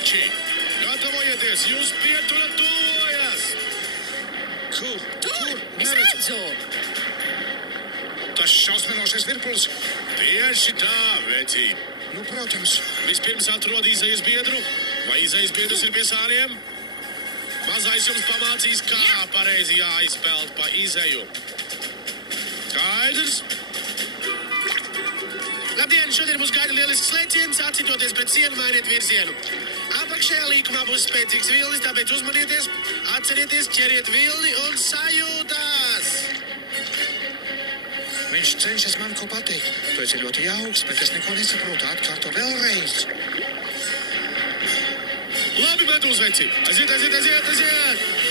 veči! Gatavojieties, jūs pieturat tuvojas! Kur? Tur! Es redzu! Tas šausminošais virpulis. Tieši tā, veči! Nu, protams. Vispirms atrod izejas biedru, vai izejas biedrs ir pie sāriem? Mazais jums pamācīs, kā pareizi jāizpeld pa izeju. Skaidrs? Labdien, šodien mums gaida lielisks lēciens, atcitoties pret sienu, mainiet virzienu. Apakšējā līkumā būs spēcīgs vilnis, tāpēc uzmanieties, atcerieties, ķeriet vilni un sajūtās! Viņš cenšas man ko pateikt. Tu esi ļoti jauks, bet es neko nesaprotu. Atkārto vēlreiz. Labi, medūs veci! Aiziet!